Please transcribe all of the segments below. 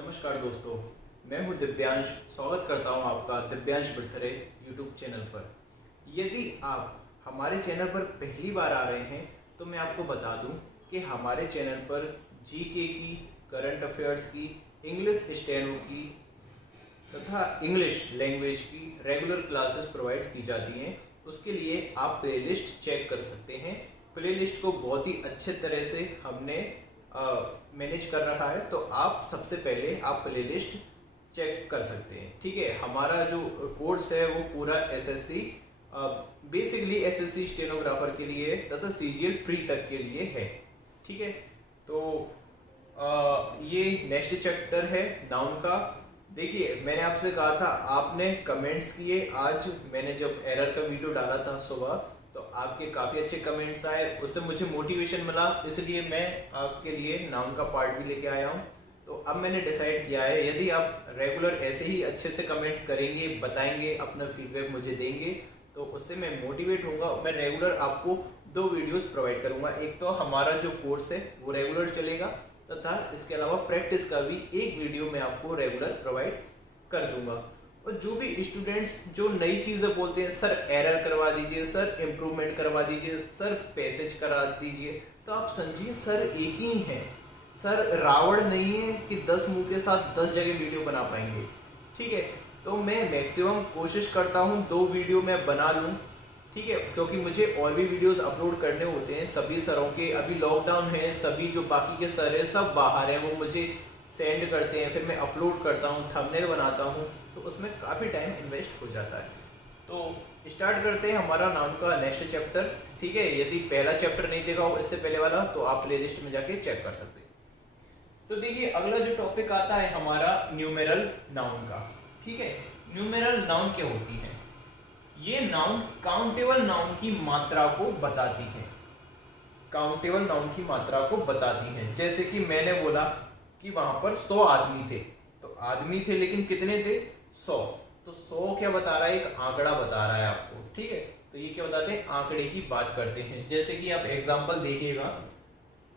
नमस्कार दोस्तों, मैं हूं दिव्यांश। स्वागत करता हूं आपका दिव्यांश बर्थडे यूट्यूब चैनल पर। यदि आप हमारे चैनल पर पहली बार आ रहे हैं तो मैं आपको बता दूं कि हमारे चैनल पर जीके की, करंट अफेयर्स की, इंग्लिश स्टेनो की तथा इंग्लिश लैंग्वेज की रेगुलर क्लासेस प्रोवाइड की जाती हैं। उसके लिए आप प्लेलिस्ट चेक कर सकते हैं। प्लेलिस्ट को बहुत ही अच्छे तरह से हमने मैनेज कर रखा है, तो आप सबसे पहले आप प्लेलिस्ट चेक कर सकते हैं। ठीक है, हमारा जो कोर्स है वो पूरा एसएससी बेसिकली एसएससी स्टेनोग्राफर के लिए तथा सीजीएल प्री तक के लिए है। ठीक है, तो ये नेक्स्ट चैप्टर है नाउन का। देखिए, मैंने आपसे कहा था, आपने कमेंट्स किए। आज मैंने जब एरर का वीडियो डाला था सुबह, तो आपके काफी अच्छे कमेंट्स आए, उससे मुझे मोटिवेशन मिला, इसलिए मैं आपके लिए नाउन का पार्ट भी लेके आया हूँ। तो अब मैंने डिसाइड किया है, यदि आप रेगुलर ऐसे ही अच्छे से कमेंट करेंगे, बताएंगे, अपना फीडबैक मुझे देंगे, तो उससे मैं मोटिवेट होऊंगा। मैं रेगुलर आपको 2 वीडियोस प्रोवाइड करूंगा। एक तो हमारा जो कोर्स है वो रेगुलर चलेगा, तथा इसके अलावा प्रैक्टिस का भी एक वीडियो मैं आपको रेगुलर प्रोवाइड कर दूंगा। और जो भी स्टूडेंट्स जो नई चीजें बोलते हैं, सर एरर करवा दीजिए, सर इम्प्रूवमेंट करवा दीजिए, सर पैसेज करा दीजिए, तो आप समझिए सर एक ही हैं। सर रावण नहीं है कि 10 मुंह के साथ 10 जगह वीडियो बना पाएंगे। ठीक है, तो मैं मैक्सिमम कोशिश करता हूँ 2 वीडियो मैं बना लूँ। ठीक है, क्योंकि मुझे और भी वीडियोस अपलोड करने होते हैं सभी सरों के। अभी लॉकडाउन है, सभी जो बाकी के सर है सब बाहर हैं, वो मुझे सेंड करते हैं, फिर मैं अपलोड करता हूँ, थंबनेल बनाता हूँ, तो उसमें काफ़ी टाइम इन्वेस्ट हो जाता है। तो स्टार्ट करते हैं हमारा नाउन का नेक्स्ट चैप्टर। ठीक है, यदि पहला चैप्टर नहीं देखा हो इससे पहले वाला, तो आप प्लेलिस्ट में जाके चेक कर सकते हैं। तो देखिए, अगला जो टॉपिक आता है हमारा न्यूमेरल नाउन का। ठीक है, न्यूमेरल नाउन क्या होती है? ये नाउन काउंटेबल नाउन की मात्रा को बताती है। काउंटेबल नाउन की मात्रा को बताती है। जैसे कि मैंने बोला कि वहां पर 100 आदमी थे, तो आदमी थे लेकिन कितने थे? 100। तो 100 क्या बता रहा है? एक आंकड़ा बता रहा है आपको। ठीक है, तो ये क्या बताते हैं? आंकड़े की बात करते हैं। जैसे कि आप एग्जांपल देखिएगा,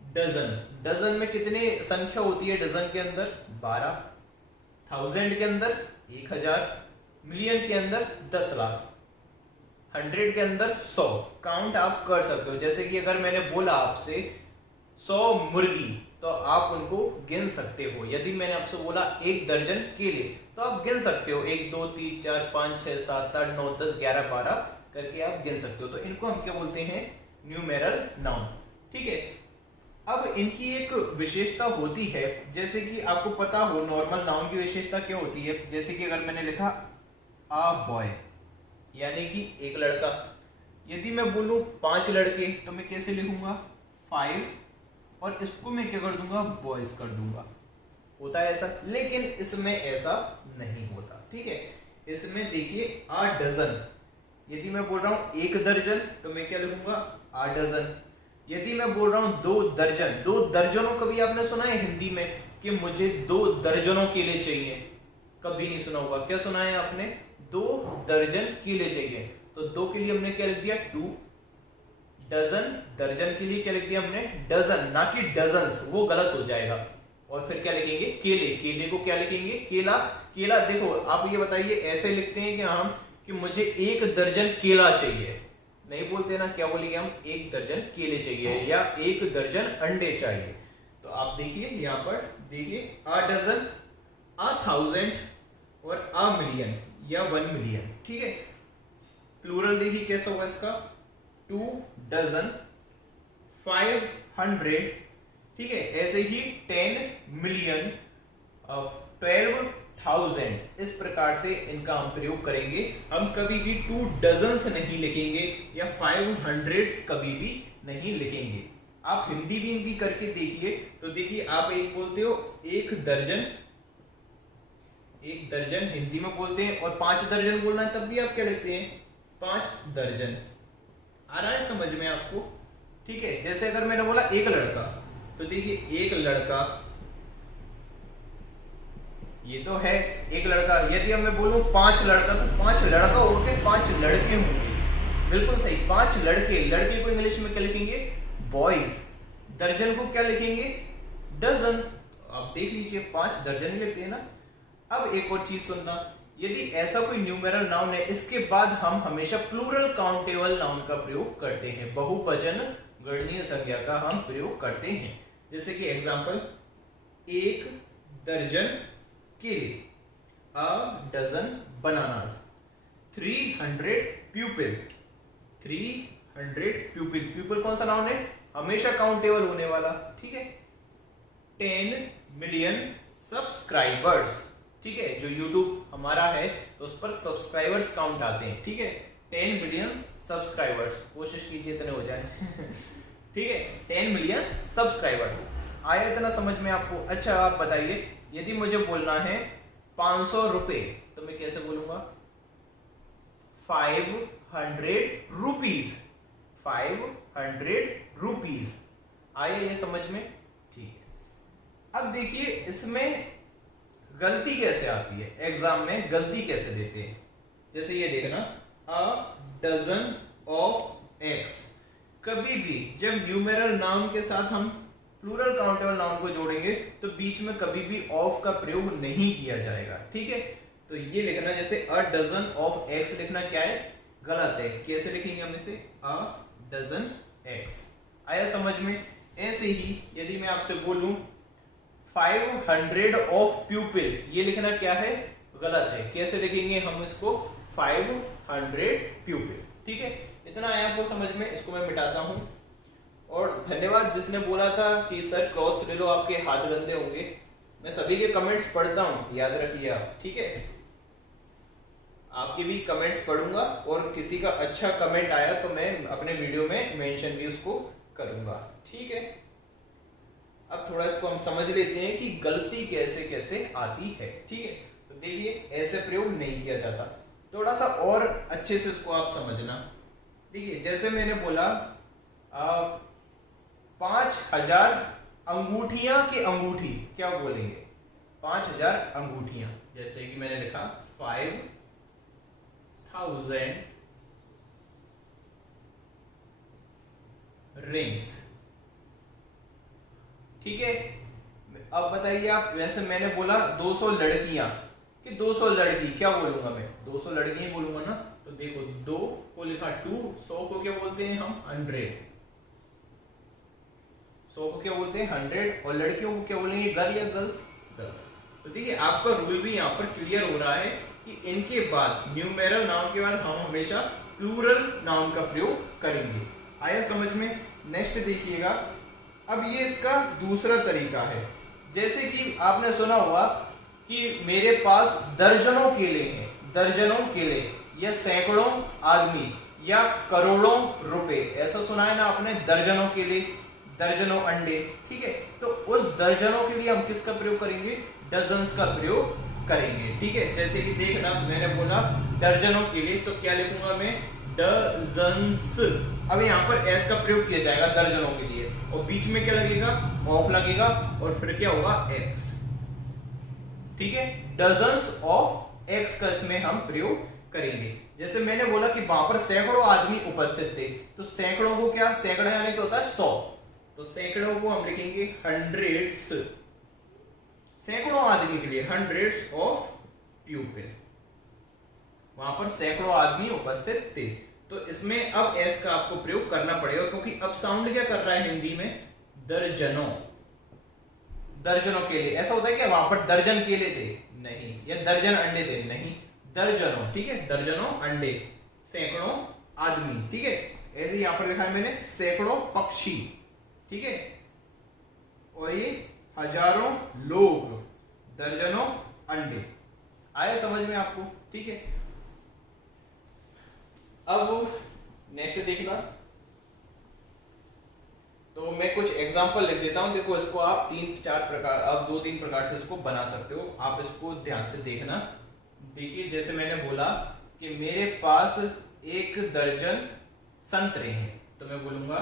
डजन। डजन में कितने संख्या होती है? डजन के अंदर 12, 1000 के अंदर 1000, मिलियन के अंदर 10 लाख, 100 के अंदर 100। काउंट आप कर सकते हो। जैसे कि अगर मैंने बोला आपसे 100 मुर्गी, तो आप उनको गिन सकते हो। यदि मैंने आपसे बोला 1 दर्जन केले, तो आप गिन सकते हो, 1 2 3 4 5 6 7 8 9 10 11 12 करके आप गिन सकते हो। तो इनको हम क्या बोलते हैं? Numeral noun. ठीक है, अब इनकी एक विशेषता होती है। जैसे कि आपको पता हो नॉर्मल नाउन की विशेषता क्या होती है। जैसे कि अगर मैंने लिखा अ बॉय, यानी कि एक लड़का। यदि मैं बोलूं 5 लड़के, तो मैं कैसे लिखूंगा? 5, और इसको मैं क्या कर दूंगा? बॉयज कर दूंगा। होता है ऐसा, लेकिन इसमें ऐसा नहीं होता। ठीक है, इसमें देखिए अ डजन। यदि मैं बोल रहा हूं 1 दर्जन, तो मैं क्या लिखूंगा? A dozen. यदि मैं बोल रहा हूं 2 दर्जन, 2 दर्जनों, कभी आपने सुना है हिंदी में कि मुझे 2 दर्जनों केले चाहिए? कभी नहीं सुना होगा। क्या सुना है आपने? 2 दर्जन केले चाहिए। तो 2 के लिए हमने क्या लिख दिया? 2। डजन, दर्जन के लिए क्या लिख दिया हमने? डजन, ना कि डजन्स, वो गलत हो जाएगा। और फिर क्या लिखेंगे? केले। केले को क्या लिखेंगे? केला। केला। देखो, आप ये बताइए, ऐसे लिखते हैं कि हम कि मुझे 1 दर्जन केला चाहिए, नहीं बोलते ना। क्या बोलेंगे हम? 1 दर्जन केले चाहिए, या 1 दर्जन अंडे चाहिए। तो आप देखिए यहाँ पर, देखिए अ डजन, 1000 और अ मिलियन या 1 मिलियन। ठीक है, प्लूरल देखिए कैसा होगा इसका? 2 डजन, 500। ठीक है, ऐसे ही 10 मिलियन, 12,000। इस प्रकार से इनका हम प्रयोग करेंगे। हम कभी भी 2 डजन नहीं लिखेंगे या 500 कभी भी नहीं लिखेंगे। आप हिंदी भी इनकी करके देखिए, तो देखिए आप एक बोलते हो 1 दर्जन, 1 दर्जन हिंदी में बोलते हैं, और 5 दर्जन बोलना है तब भी आप क्या लिखते हैं? 5 दर्जन। आ रहा है समझ में आपको? ठीक है, जैसे अगर मैंने बोला 1 लड़का, तो देखिए 1 लड़का, ये तो है 1 लड़का। यदि अब मैं बोलूं 5 लड़का, तो 5 लड़का होके 5 लड़के होंगे। बिल्कुल सही, 5 लड़के। लड़के को इंग्लिश में क्या लिखेंगे? बॉयज। दर्जन को क्या लिखेंगे? डजन। आप आप देख लीजिए 5 दर्जन लिखते हैं ना। अब एक और चीज सुनना, यदि ऐसा कोई न्यूमेरल नाउन है इसके बाद हम हमेशा प्लूरल काउंटेबल नाउन का प्रयोग करते हैं, बहुवचन गणनीय संज्ञा का हम प्रयोग करते हैं। जैसे कि एग्जांपल, 1 दर्जन केले, अ डजन बनानास, 300 प्यूपिल, 300 प्यूपिल, प्यूपिल कौन सा नाउन है, हमेशा काउंटेबल होने वाला, ठीक है। 10 मिलियन सब्सक्राइबर्स, ठीक है, जो YouTube हमारा है तो उस पर सब्सक्राइबर्स काउंट आते हैं, ठीक है। 10 मिलियन सब्सक्राइबर्स, कोशिश कीजिए इतने हो जाए ठीक है, 10 मिलियन सब्सक्राइबर्स। आया इतना समझ में आपको? अच्छा आप बताइए, यदि मुझे बोलना है 500 रुपए तो मैं कैसे बोलूंगा? 500 रुपीज, 500 रुपीज। आया ये समझ में? ठीक है। अब देखिए इसमें गलती कैसे आती है, एग्जाम में गलती कैसे देते हैं। जैसे ये देखना, अ डजन ऑफ एग्स, कभी भी जब न्यूमेरल नाउन के साथ हम प्लूरल काउंटेबल नाउन को जोड़ेंगे तो बीच में कभी भी ऑफ का प्रयोग नहीं किया जाएगा, ठीक है। तो ये लिखना, जैसे अ डजन ऑफ एग्स लिखना क्या है, गलत है। कैसे लिखेंगे हम इसे? A dozen eggs. आया समझ में? ऐसे ही यदि मैं आपसे बोलूं 500 ऑफ प्यूपिल, ये लिखना क्या है, गलत है। कैसे लिखेंगे हम इसको? 500 प्यूपिल, ठीक है। इतना आया आपको समझ में? इसको मैं मिटाता हूं। और धन्यवाद जिसने बोला था कि सर क्लॉथ्स ले लो, आपके हाथ गंदे होंगे। मैं सभी के कमेंट्स पढ़ता हूं, याद रखिए आप, ठीक है। आपके भी कमेंट्स पढ़ूंगा और किसी का अच्छा कमेंट आया तो मैं अपने वीडियो में मेंशन भी उसको करूंगा, ठीक है। अब थोड़ा इसको हम समझ लेते हैं कि गलती कैसे कैसे आती है, ठीक है। तो देखिए ऐसे प्रयोग नहीं किया जाता, थोड़ा सा और अच्छे से इसको आप समझना। देखिए जैसे मैंने बोला 5000 अंगूठियां की अंगूठी, क्या बोलेंगे? 5000 अंगूठियां। जैसे कि मैंने लिखा 5000 रिंग्स, ठीक है। अब बताइए आप, वैसे मैंने बोला 200 लड़कियां कि 200 लड़की, क्या बोलूंगा मैं? 200 लड़की ही बोलूंगा ना। तो देखो 2 को लिखा 2, 100 को क्या बोलते हैं हम? 100, 100 को क्या बोलते हैं? 100। और लड़कियों को क्या बोलेंगे? गर्ल या गर्ल्स? गर्ल्स। तो देखिए आपका रूल भी यहाँ पर क्लियर हो रहा है कि इनके बाद न्यूमेरल नाउन के बाद हम हमेशा प्लूरल नाउन का प्रयोग करेंगे। आया समझ में? नेक्स्ट देखिएगा, अब ये इसका दूसरा तरीका है। जैसे कि आपने सुना होगा कि मेरे पास दर्जनों केले हैं, दर्जनों केले, या सैकड़ों आदमी, या करोड़ों रुपए, ऐसा सुना है ना आपने? दर्जनों केले, दर्जनों अंडे, ठीक है। तो उस दर्जनों के लिए हम किसका प्रयोग करेंगे? डजन्स का प्रयोग करेंगे, ठीक है। जैसे कि देखना, मैंने बोला दर्जनों केले, तो क्या लिखूंगा मैं? डजन्स। अब यहाँ पर एस का प्रयोग किया जाएगा दर्जनों के लिए, और बीच में क्या लगेगा? ऑफ लगेगा, और फिर क्या होगा? एक्स, ठीक है। डजन्स ऑफ एक्स का इसमें हम प्रयोग करेंगे। जैसे मैंने बोला कि वहां पर सैकड़ों आदमी उपस्थित थे, तो सैकड़ों को क्या? सैकड़ा यानी क्या होता है? 100। तो सैकड़ों को हम लिखेंगे हंड्रेड्स, सैकड़ों आदमी के लिए हंड्रेड्स ऑफ प्यूपिल, वहां पर सैकड़ों आदमी उपस्थित थे। तो इसमें अब एस का आपको प्रयोग करना पड़ेगा, क्योंकि अब साउंड क्या कर रहा है हिंदी में? दर्जनों, दर्जनों केले। ऐसा होता है कि वहां पर दर्जन केले थे? नहीं। या दर्जन अंडे थे? नहीं। दर्जनों, ठीक है, दर्जनों अंडे, सैकड़ों आदमी, ठीक है। ऐसे यहां पर लिखा है मैंने सैकड़ों पक्षी, ठीक है। और ये हजारों लोग, दर्जनों अंडे। आया समझ में आपको? ठीक है। अब नेक्स्ट देखना, तो मैं कुछ एग्जांपल लिख देता हूं। देखो इसको आप 3-4 प्रकार, अब 2-3 प्रकार से इसको बना सकते हो। आप इसको ध्यान से देखना। देखिए जैसे मैंने बोला कि मेरे पास 1 दर्जन संतरे हैं, तो मैं बोलूंगा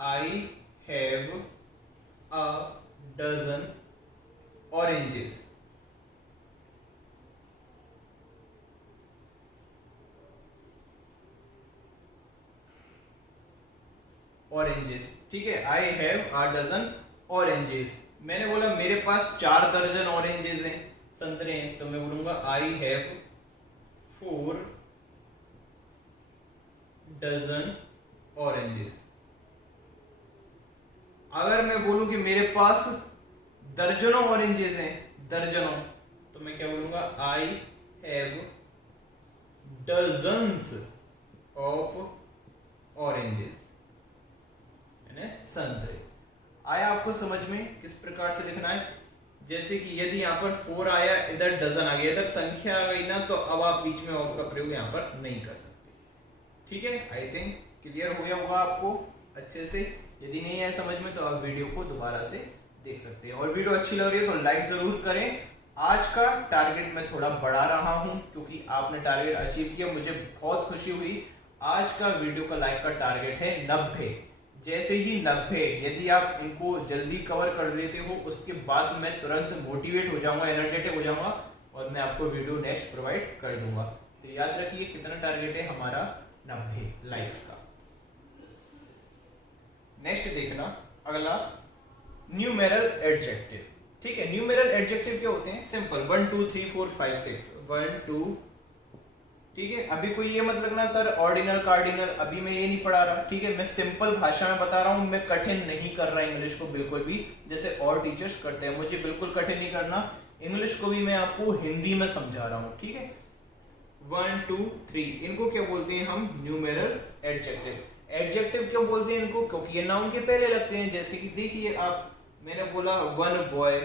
I have a dozen oranges. Oranges, ठीक है। I have a dozen oranges. मैंने बोला मेरे पास 4 दर्जन ऑरेंजेस हैं, संतरे हैं, तो मैं बोलूंगा आई हैव 4 डजन ऑरेंजेस। अगर मैं बोलूं कि मेरे पास दर्जनों ऑरेंजेस हैं, दर्जनों, तो मैं क्या बोलूंगा I have dozens of oranges, यानी संतरे। आया आपको समझ में किस प्रकार से लिखना है? जैसे कि यदि यहाँ पर 4 आया, इधर डजन आ गया, इधर संख्या आ गई ना, तो अब आप बीच में ऑफ का प्रयोग यहाँ पर नहीं कर सकते। ठीक है, आई थिंक क्लियर हो गया होगा आपको अच्छे से। यदि नहीं है समझ में तो आप वीडियो को दोबारा से देख सकते हैं। और वीडियो अच्छी लग रही है तो लाइक जरूर करें। आज का टारगेट मैं थोड़ा बढ़ा रहा हूं क्योंकि आपने टारगेट अचीव किया, मुझे बहुत खुशी हुई। आज का वीडियो का लाइक का टारगेट है 90। जैसे ही 90, यदि आप इनको जल्दी कवर कर देते हो, उसके बाद मैं तुरंत मोटिवेट हो जाऊंगा, एनर्जेटिक हो जाऊंगा और मैं आपको वीडियो नेक्स्ट प्रोवाइड कर दूंगा। तो याद रखिए कितना टारगेट है हमारा, 90 लाइक्स का। नेक्स्ट देखना अगला, न्यूमेरल एडजेक्टिव। ठीक है, न्यूमेरल एडजेक्टिव क्या होते हैं? सिंपल, 1 2 3 4 5 6 1 2। ठीक है, अभी कोई ये मत लगना सर ऑर्डिनल कार्डिनल, अभी मैं ये नहीं पढ़ा रहा। ठीक है, मैं सिंपल भाषा में बता रहा हूं, मैं कठिन नहीं कर रहा इंग्लिश को बिल्कुल भी, जैसे और टीचर्स करते हैं। मुझे बिल्कुल कठिन नहीं करना, इंग्लिश को भी मैं आपको हिंदी में समझा रहा हूं। ठीक है, 1 2 3 इनको क्या बोलते हैं हम? Numeral adjective. एडजेक्टिव क्यों बोलते हैं इनको? क्योंकि ये नाउन के पहले लगते हैं। जैसे कि देखिए आप, मैंने बोला 1 बॉय,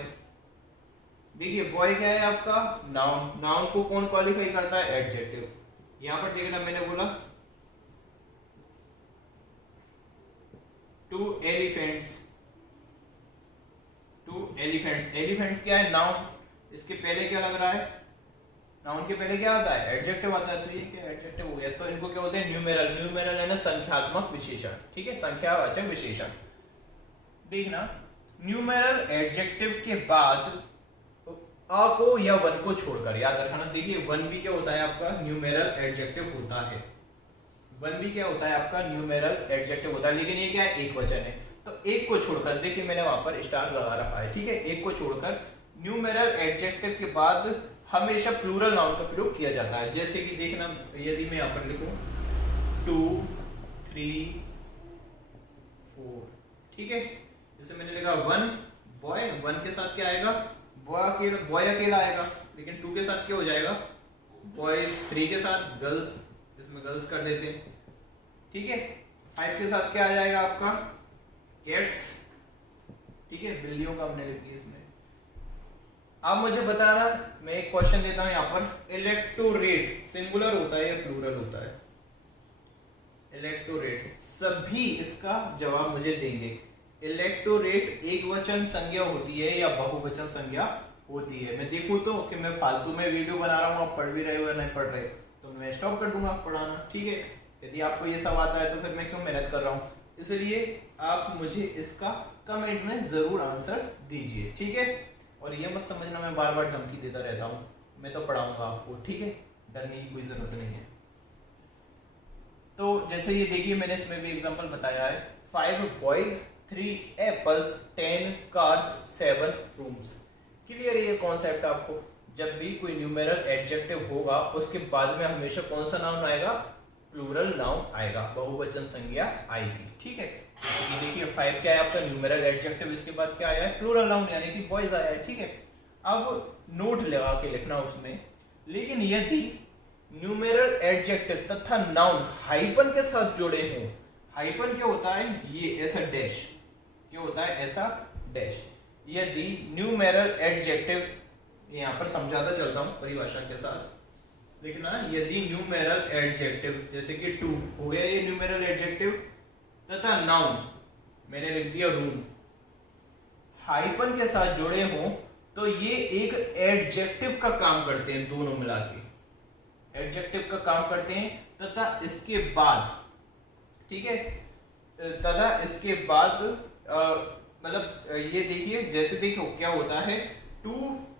देखिए बॉय क्या है आपका? नाउन। नाउन को कौन क्वालिफाई करता है? एडजेक्टिव। यहां पर देखना, मैंने बोला 2 एलिफेंट्स, 2 एलिफेंट्स। एलिफेंट्स क्या है? नाउन। इसके पहले क्या लग रहा है? नाउन के पहले क्या आता है? एडजेक्टिव आता है। तो ये क्या एडजेक्टिव हो गया, तो इनको क्या बोलते हैं? न्यूमेरल। न्यूमेरल है ना संख्यात्मक विशेषण। ठीक है, संख्यावाचक विशेषण। देखना, न्यूमेरल एडजेक्टिव के बाद अ को या वन को छोड़कर, याद रखना। देखिए वन भी क्या होता है आपका? न्यूमेरल एडजेक्टिव होता है। वन भी क्या होता है आपका? न्यूमेरल एडजेक्टिव होता है, लेकिन ये क्या है? एक वचन है। तो एक को छोड़कर, देखिए मैंने वहां पर स्टार लगा रखा है। ठीक है, एक को छोड़कर न्यूमेरल एडजेक्टिव के बाद हमेशा प्लूरल नाउन का प्रयोग किया जाता है। जैसे कि देखना, यदि मैं यहां पर लिखूं 2 3 4, ठीक है, जैसे मैंने लिखा 1 बॉय, 1 के साथ क्या आएगा? बॉय अकेला आएगा, लेकिन 2 के साथ क्या हो जाएगा? बॉयज। 3 के साथ गर्ल्स, इसमें गर्ल्स कर देते हैं। ठीक है, 5 के साथ क्या आ जाएगा आपका? कैट्स। ठीक है, बिल्लियों का हमने लिख दिया इसमें। अब मुझे बताना, मैं एक क्वेश्चन देता हूं यहां पर, इलेक्टोरेट सिंगुलर होता है या प्लूरल होता है? इलेक्टोरेट, सभी इसका जवाब मुझे देंगे। इलेक्टोरेट एक वचन संज्ञा होती है या बहुवचन संज्ञा होती है? मैं देखूं तो कि मैं फालतू में वीडियो बना रहा हूं, आप पढ़ भी रहे हो या नहीं पढ़ रहे, तो मैं स्टॉप कर दूंगा पढ़ाना। ठीक है, यदि आपको ये सब आता है तो फिर मैं क्यों मेहनत कर रहा हूं? इसलिए आप मुझे इसका कमेंट में जरूर आंसर दीजिए। ठीक है, और ये मत समझना मैं बार बार धमकी देता रहता हूं, मैं तो पढ़ाऊंगा आपको। ठीक है, डरने की कोई जरूरत नहीं है। तो जैसे ये देखिए, मैंने इसमें भी एग्जांपल बताया है, 5 boys 3 apples 10 cars 7 rooms. Clear है ये कॉन्सेप्ट आपको? जब भी कोई न्यूमेरल एडजेक्टिव होगा उसके बाद में हमेशा कौन सा नाउन आएगा? प्लूरल नाउन आएगा, बहुवचन संज्ञा आएगी। ठीक है, तो देखिए 5 क्या है आपका? न्यूमेरल एडजेक्टिव, इसके बाद क्या आया है? प्लूरल नाउन, यानी कि बॉयज आया है। ठीक है, अब नोट लगा के लिखना उसमें, लेकिन यदि न्यूमेरल एडजेक्टिव तथा नाउन हाइपन के साथ जुड़े हों, हाइपन क्या होता है? ये ऐसा डैश, क्या होता है? ऐसा डैश। यदि न्यूमेरल एडजेक्टिव, यहां पर समझाता चलता हूं परिभाषा के साथ, देखना, यदि न्यूमेरल एडजेक्टिव जैसे कि 2 हो गया ये न्यूमेरल एडजेक्टिव, तथा नाउन मैंने लिख दिया रूम, हाइपन के साथ जुड़े हों, तो ये एक एडजेक्टिव का काम करते हैं, दोनों मिला के एडजेक्टिव का काम करते हैं। तथा इसके बाद, ठीक है, तथा इसके बाद मतलब ये देखिए, जैसे देखो क्या होता है, 2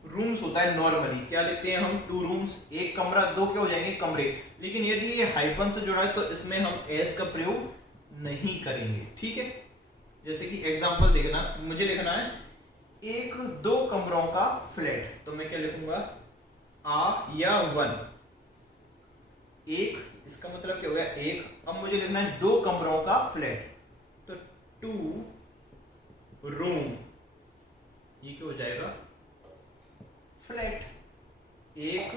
रूम्स होता है नॉर्मली, क्या लिखते हैं हम? 2 रूम्स, एक कमरा, 2 क्या हो जाएंगे? कमरे। लेकिन यदि ये हाइपन से जुड़ा है तो इसमें हम एस का प्रयोग नहीं करेंगे। ठीक है, जैसे कि एग्जांपल देखना, मुझे लिखना है एक दो कमरों का फ्लैट, तो मैं क्या लिखूंगा, आ या वन। एक, इसका मतलब क्या हो गया, एक। अब मुझे लिखना है दो कमरों का फ्लैट, तो टू रूम, ये क्या हो जाएगा, फ्लैट। एक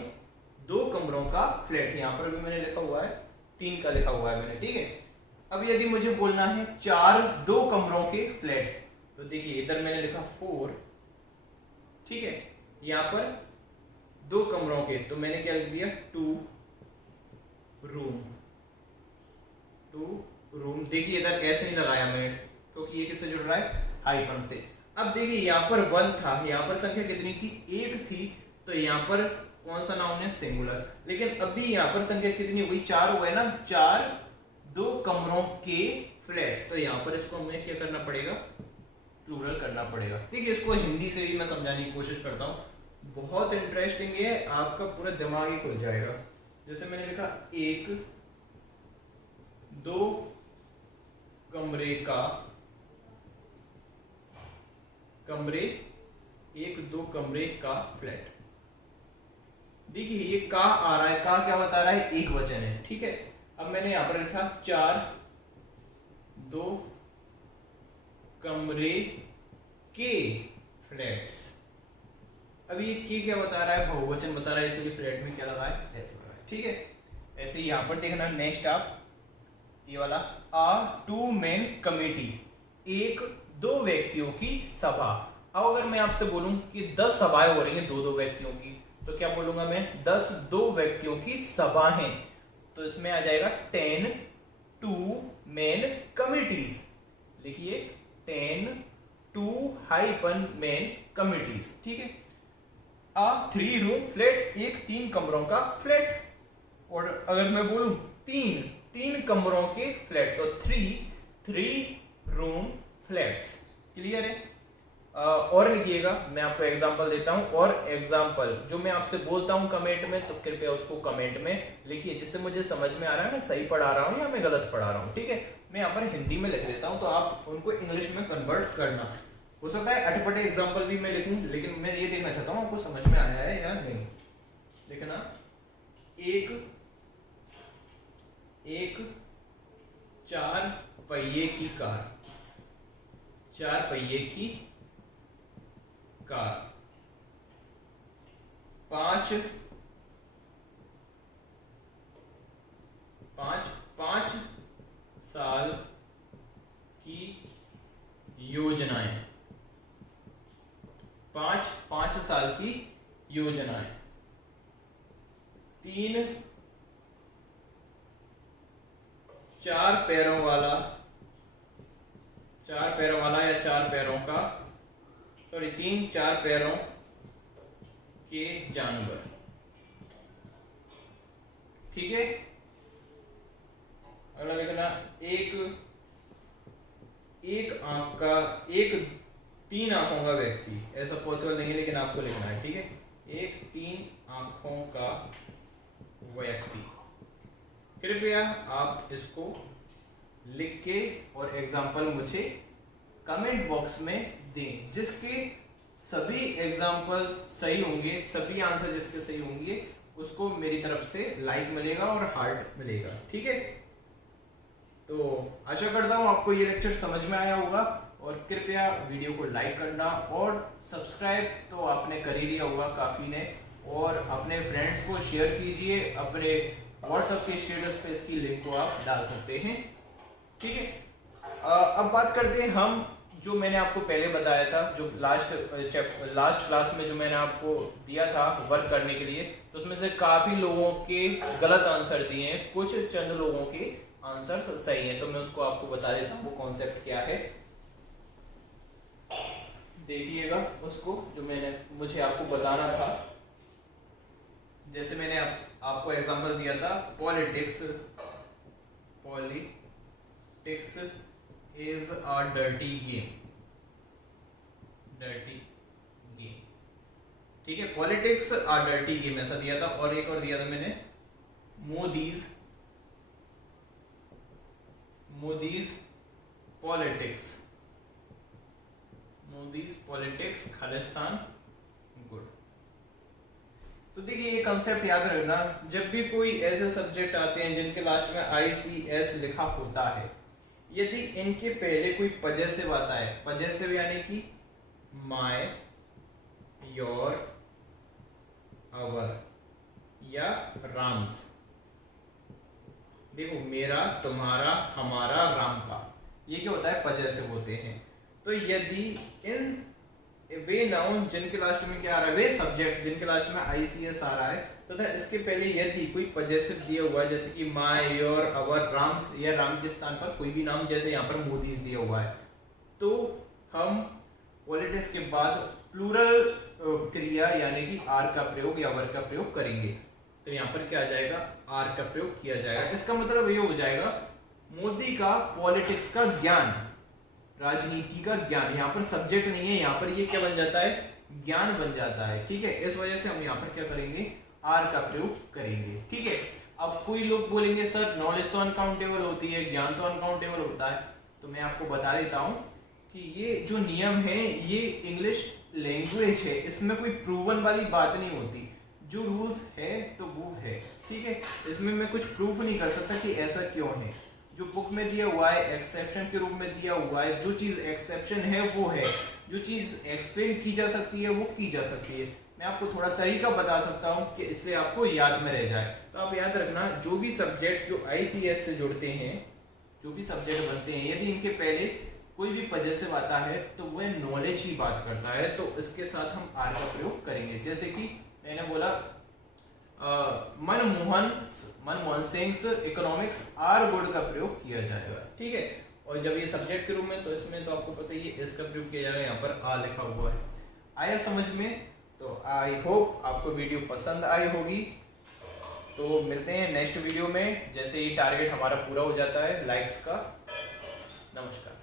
दो कमरों का फ्लैट, यहां पर भी मैंने लिखा हुआ है, तीन का लिखा हुआ है मैंने, ठीक है। अब यदि मुझे बोलना है चार दो कमरों के फ्लैट, तो देखिए इधर मैंने लिखा फोर, ठीक है, यहां पर दो कमरों के, तो मैंने क्या लिख दिया, टू रूम। टू रूम, देखिए इधर ऐसे नहीं लगाया मैं, क्योंकि ये किससे जुड़ रहा है, हाइफन से। अब देखिए यहाँ पर वन था, यहाँ पर संख्या कितनी थी, एक थी, तो यहाँ पर कौन सा नाउन है, सिंगुलर। लेकिन अभी यहाँ पर संख्या कितनी हो गई, चार हो गए ना, चार दो कमरों के फ्लैट, तो यहाँ पर इसको हमें क्या करना पड़ेगा, प्लूरल करना पड़ेगा। देखिए इसको हिंदी से भी मैं समझाने की कोशिश करता हूँ, बहुत इंटरेस्टिंग है, आपका पूरा दिमाग ही खुल जाएगा। जैसे मैंने लिखा एक दो कमरे का, कमरे, एक दो कमरे का फ्लैट। देखिए ये का आ रहा है, का क्या बता रहा है, एक वचन है, ठीक है। अब मैंने यहां पर लिखा चार दो कमरे के फ्लैट्स। अब ये के क्या बता रहा है, बहुवचन बता रहा है, इसलिए फ्लैट में क्या लगा है, ऐसे लगा है, ठीक है। ऐसे यहां पर देखना, नेक्स्ट आप ये वाला, आ टू मैन कमेटी, एक दो व्यक्तियों की सभा। अब अगर मैं आपसे बोलूं कि 10 सभाएं हो रही हैं दो दो व्यक्तियों की, तो क्या बोलूंगा मैं, 10 दो व्यक्तियों की सभा है, तो इसमें आ जाएगा 10 टू मैन कमिटीज। लिखिए 10 टू हाइपन मैन कमिटीज, ठीक है। आ थ्री रूम फ्लैट, एक तीन कमरों का फ्लैट। और अगर मैं बोलूं तीन कमरों के फ्लैट, तो थ्री रूम फ्लैट्स। क्लियर है। और लिखिएगा, मैं आपको एग्जांपल देता हूं, और एग्जांपल जो मैं आपसे बोलता हूं कमेंट में, तो कृपया उसको कमेंट में लिखिए, जिससे मुझे समझ में आ रहा है मैं सही पढ़ा रहा हूं या मैं गलत पढ़ा रहा हूं, ठीक है। मैं यहाँ पर हिंदी में लिख देता हूं, तो आप उनको इंग्लिश में कन्वर्ट करना। हो सकता है अटपटे एग्जाम्पल भी मैं लिखूं, लेकिन मैं ये देखना चाहता हूं आपको समझ में आया है या नहीं। लिखना, एक चार पहिए की कार, चार पहिए की कार, पांच साल की योजनाएं, पांच साल की योजनाएं, तीन चार पैरों वाला या चार पैरों का, सॉरी तीन चार पैरों के जानवर, ठीक है। अगला लिखना, एक तीन आंखों का व्यक्ति, ऐसा पॉसिबल नहीं है लेकिन आपको लिखना है, ठीक है। एक तीन आंखों का व्यक्ति। कृपया आप इसको लिख के और एग्जाम्पल मुझे कमेंट बॉक्स में दें, जिसके सभी एग्जाम्पल सही होंगे, सभी आंसर जिसके सही होंगे, उसको मेरी तरफ से लाइक मिलेगा और हार्ट मिलेगा, ठीक है। तो आशा करता हूं आपको ये लेक्चर समझ में आया होगा, और कृपया वीडियो को लाइक करना, और सब्सक्राइब तो आपने कर ही लिया होगा काफी ने, और अपने फ्रेंड्स को शेयर कीजिए, अपने व्हाट्सएप के स्टेटस पे इसकी लिंक को आप डाल सकते हैं, ठीक है। अब बात करते हैं हम, जो मैंने आपको पहले बताया था, जो लास्ट क्लास में जो मैंने आपको दिया था वर्क करने के लिए, तो उसमें से काफी लोगों के गलत आंसर दिए हैं, कुछ चंद लोगों के आंसर सही है, तो मैं उसको आपको बता देता हूँ वो कॉन्सेप्ट क्या है। देखिएगा उसको, जो मुझे आपको बताना था। जैसे मैंने आपको एग्जांपल दिया था, politics is a dirty game, ठीक है। पॉलिटिक्स अ डर्टी गेम ऐसा दिया था, और एक और दिया था मैंने, Modi's politics Modi's politics Khalistan good. तो देखिए ये कंसेप्ट याद रखना, जब भी कोई ऐसे सब्जेक्ट आते हैं जिनके लास्ट में ICS लिखा होता है, यदि इनके पहले कोई पजेसिव आता है, पजेसिव यानी कि माय, योर, अवर या राम्स, देखो मेरा, तुम्हारा, हमारा, राम का, ये क्या होता है, पजेसिव होते हैं। तो यदि इन वे नाउन जिनके लास्ट में क्या आ रहा है, वे सब्जेक्ट जिनके लास्ट में ICS आ रहा है तथा इसके पहले यदि कोई पजेसिव दिया हुआ है, जैसे कि माय, योर, अवर, राम्स, या राम के स्थान पर कोई भी नाम, जैसे यहाँ पर मोदीज दिया हुआ है, तो हम पॉलिटिक्स के बाद प्लूरल क्रिया यानी कि आर का प्रयोग या वर का प्रयोग करेंगे। तो यहाँ पर क्या आ जाएगा, आर का प्रयोग किया जाएगा। इसका मतलब ये हो जाएगा मोदी का पॉलिटिक्स का ज्ञान, राजनीति का ज्ञान, यहाँ पर सब्जेक्ट नहीं है, यहाँ पर ये क्या बन जाता है, ज्ञान बन जाता है। ठीक है, इस वजह से हम यहाँ पर क्या करेंगे, आर का प्रयोग करेंगे। ठीक है, अब कोई लोग बोलेंगे सर नॉलेज तो अनकाउंटेबल होती है, ज्ञान तो अनकाउंटेबल होता है, तो मैं आपको बता देता हूँ कि ये जो नियम है ये इंग्लिश लैंग्वेज है, इसमें कोई प्रूवन वाली बात नहीं होती, जो रूल्स है तो वो है। ठीक है, इसमें मैं कुछ प्रूफ नहीं कर सकता कि ऐसा क्यों है, जो बुक में दिया हुआ है एक्सेप्शन के रूप में दिया हुआ है, जो चीज एक्सेप्शन है वो है, जो चीज एक्सप्लेन की जा सकती है वो की जा सकती है। मैं आपको थोड़ा तरीका बता सकता हूँ कि इससे आपको याद में रह जाए। तो आप याद रखना, जो भी सब्जेक्ट जो ICS से जुड़ते हैं, जो भी सब्जेक्ट बनते हैं, यदि इनके पहले कोई भी पजेसिव आता है तो वह नॉलेज ही बात करता है, तो इसके साथ हम आर का प्रयोग करेंगे। जैसे कि मैंने बोला Manmohan Singh economics are good का प्रयोग किया जाएगा। ठीक है, और जब ये सब्जेक्ट के रूप में, तो इसमें तो आपको पता ही है इसका प्रयोग किया जाएगा, यहाँ पर आ लिखा हुआ है। आया समझ में? तो आई होप आपको वीडियो पसंद आई होगी। तो मिलते हैं नेक्स्ट वीडियो में, जैसे ही टारगेट हमारा पूरा हो जाता है लाइक्स का। नमस्कार।